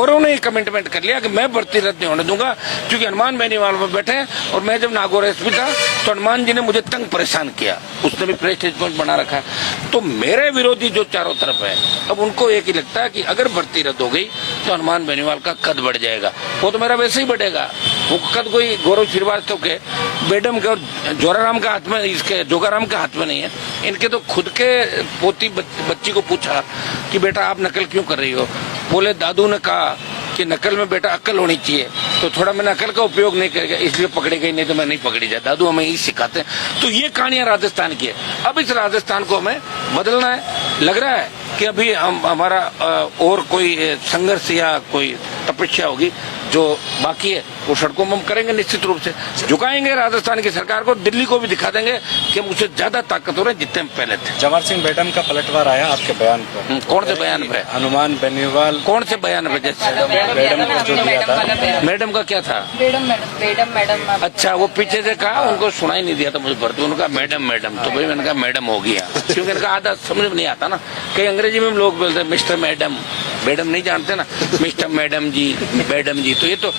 गौरव ने कमिटमेंट कर लिया कि मैं भर्ती रद्द नहीं होने दूंगा, क्योंकि हनुमान बेनीवाल में बैठे हैं और मैं जब नागौर एसपी था तो हनुमान जी ने मुझे तंग परेशान किया, उसने भी प्रेस स्टेटमेंट बना रखा है। तो मेरे विरोधी जो चारों तरफ है, अब उनको एक ही लगता है कि अगर भर्ती रद्द हो गई तो हनुमान बेनीवाल का कद बढ़ जाएगा। वो तो मेरा वैसे ही बढ़ेगा, वो कद कोई गौरव श्रीवास्तव के, बेडम के और जोराराम के हाथ में, इसके जोगाराम के हाथ में नहीं है। इनके तो खुद के पोती बच्ची को पूछा कि बेटा आप नकल क्यों कर रही हो, बोले दादू ने कहा कि नकल में बेटा अक्ल होनी चाहिए, तो थोड़ा मैंने अकल का उपयोग नहीं करेगा इसलिए पकड़ी गई, नहीं तो मैं नहीं पकड़ी जाए। दादू हमें यही सिखाते हैं। तो ये कहानियां राजस्थान की है। अब इस राजस्थान को हमें बदलना है। लग रहा है कि अभी हमारा और कोई संघर्ष या कोई तपस्या होगी जो बाकी है, वो सड़कों में हम करेंगे निश्चित रूप से। झुकाएंगे राजस्थान की सरकार को, दिल्ली को भी दिखा देंगे कि हम उससे ज्यादा ताकतवर हैं जितने हम पहले थे। जवाहर सिंह बेडम का पलटवार आया आपके बयान पर। कौन से बयान पे? हनुमान बेनीवाल। कौन से बयान पे? जैसे बेडम को जो दिया था, मैडम का क्या था? मैडम। अच्छा, वो पीछे से कहा, उनको सुनाई नहीं दिया था मुझे भर्ती, उन्होंने कहा मैडम। तो भाई मैंने कहा मैडम हो गया, क्योंकि इनका आधा समझ में नहीं आता ना। कई अंग्रेजी में हम लोग बोलते हैं मिस्टर मैडम नहीं जानते ना, मिस्टर मैडम जी। तो ये तो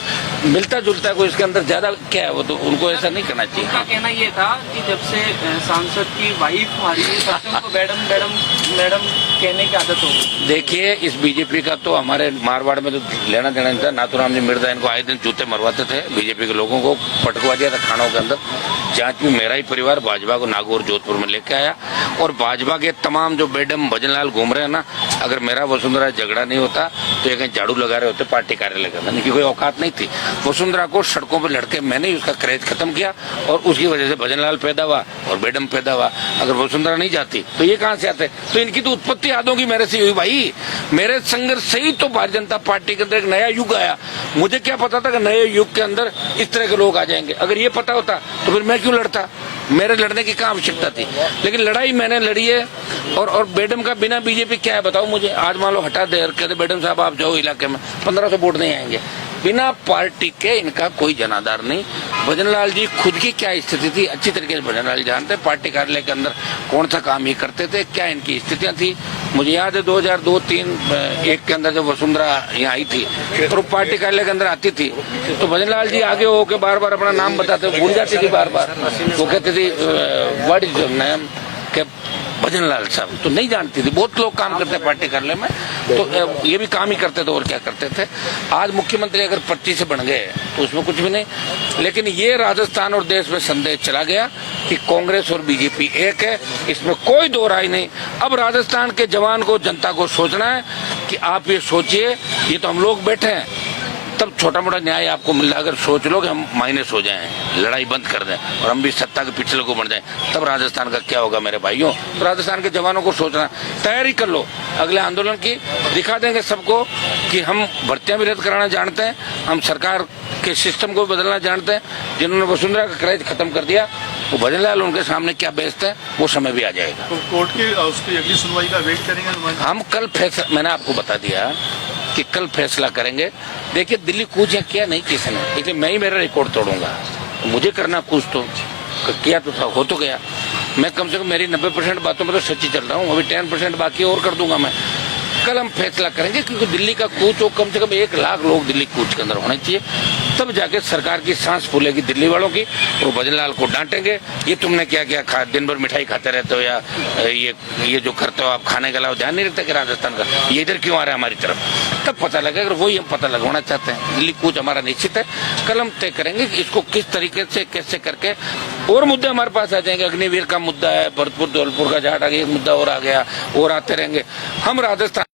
मिलता जुलता है, कोई इसके अंदर ज्यादा क्या है, वो तो उनको ऐसा नहीं करना चाहिए। उनका कहना ये था कि जब से सांसद की वाइफ हमारी तब से उनको मैडम कहने की आदत हो गई। देखिए, इस बीजेपी का तो हमारे मारवाड़ में तो लेना देना नहीं था। नाथुराम जी मिर्जा इनको आए दिन जूते मरवाते थे, बीजेपी के लोगों को पटकवा दिया था खानों के अंदर। जांच में मेरा ही परिवार भाजपा को नागौर जोधपुर में लेके आया, और भाजपा के तमाम जो बेडम भजनलाल घूम रहे हैं ना, अगर मेरा वसुंधरा झगड़ा नहीं होता तो ये कहीं झाड़ू लगा रहे होते पार्टी कार्यालय के अंदर, क्योंकि कोई औकात नहीं थी। वसुंधरा को सड़कों पर लड़के मैंने ही उसका क्रेज खत्म किया, और उसकी वजह से भजनलाल पैदा हुआ और बेडम पैदा हुआ। अगर वसुंधरा नहीं जाती तो ये कहां से आते? तो इनकी तो उत्पत्ति यादों की मेरे से हुई भाई। मेरे संघर्ष से ही तो भारतीय जनता पार्टी के अंदर एक नया युग आया। मुझे क्या पता था कि नए युग के अंदर इस तरह के लोग आ जाएंगे। अगर ये पता होता तो फिर मैं क्यों लड़ता? मेरे लड़ने की क्या आवश्यकता थी? लेकिन लड़ाई मैंने लड़ी है। और बेडम का बिना बीजेपी क्या है बताओ मुझे। आज मान लो हटा दे, कहते बेडम साहब आप जाओ इलाके में, 1500 वोट नहीं आएंगे। बिना पार्टी के इनका कोई जनाधार नहीं। भजनलाल जी खुद की क्या स्थिति थी अच्छी तरीके से भजनलाल जानते। पार्टी कार्यालय के अंदर कौन सा काम ये करते थे, क्या इनकी स्थितियां थी, मुझे याद है 2002-3-1 के अंदर जब वसुंधरा यहाँ आई थी तो पार्टी कार्यालय के अंदर आती थी तो भजनलाल जी आगे होके बार बार अपना नाम बताते, भूल जाती थी बार बार। वो कहती थी व्हाट इज योर नेम, के भजनलाल साहब, तो नहीं जानती थी। बहुत लोग काम करते हैं पार्टी कार्यालय में, तो ये भी काम ही करते थे और क्या करते थे। आज मुख्यमंत्री अगर 25 से बन गए तो उसमें कुछ भी नहीं। लेकिन ये राजस्थान और देश में संदेश चला गया कि कांग्रेस और बीजेपी एक है, इसमें कोई दो राय नहीं। अब राजस्थान के जवान को, जनता को सोचना है कि आप ये सोचिए, ये तो हम लोग बैठे हैं, तब छोटा मोटा न्याय आपको मिल रहा है। अगर सोच लो कि हम माइनस हो जाएं, लड़ाई बंद कर दें और हम भी सत्ता के पिछले को बन जाएं, तब राजस्थान का क्या होगा मेरे भाइयों। तो राजस्थान के जवानों को सोचना, तैयारी कर लो अगले आंदोलन की। दिखा देंगे सबको कि हम भर्तियां भी रद्द कराना जानते हैं, हम सरकार के सिस्टम को बदलना जानते हैं। जिन्होंने वसुंधरा का क्रेज खत्म कर दिया, वो भजनलाल उनके सामने क्या बेचते हैं, वो समय भी आ जाएगा। तो कोर्ट की उसकी अगली सुनवाई का वेट करेंगे हम कल फैसला, मैंने आपको बता दिया कि कल फैसला करेंगे। देखिए, दिल्ली कूच या किया नहीं किसी ने, इसलिए मैं ही मेरा रिकॉर्ड तोड़ूंगा। मुझे करना कुछ तो किया तो था, हो तो गया। मैं कम से कम मेरी 90% बातों में तो सच्ची चल रहा हूँ, अभी 10% बाकी और कर दूंगा मैं। कल हम फैसला करेंगे, क्योंकि दिल्ली का कूच हो, कम से कम 1 लाख लोग दिल्ली कूच के अंदर होने चाहिए, तब जाके सरकार की सांस फूलेगी दिल्ली वालों की। और भजनलाल को डांटेंगे, ये तुमने क्या किया, दिन भर मिठाई खाते रहते हो, या ये जो करते हो आप, खाने के अलावा ध्यान नहीं रखते कि राजस्थान का ये इधर क्यों आ रहा है हमारी तरफ। तब पता लगेगा, अगर वही हम पता लगवाना चाहते हैं। दिल्ली कूच हमारा निश्चित है, कल हम तय करेंगे कि इसको किस तरीके से कैसे करके। और मुद्दे हमारे पास आ जाएंगे, अग्निवीर का मुद्दा है, भरतपुर धौलपुर का जाट आ गया, एक मुद्दा और आ गया, और आते रहेंगे। हम राजस्थान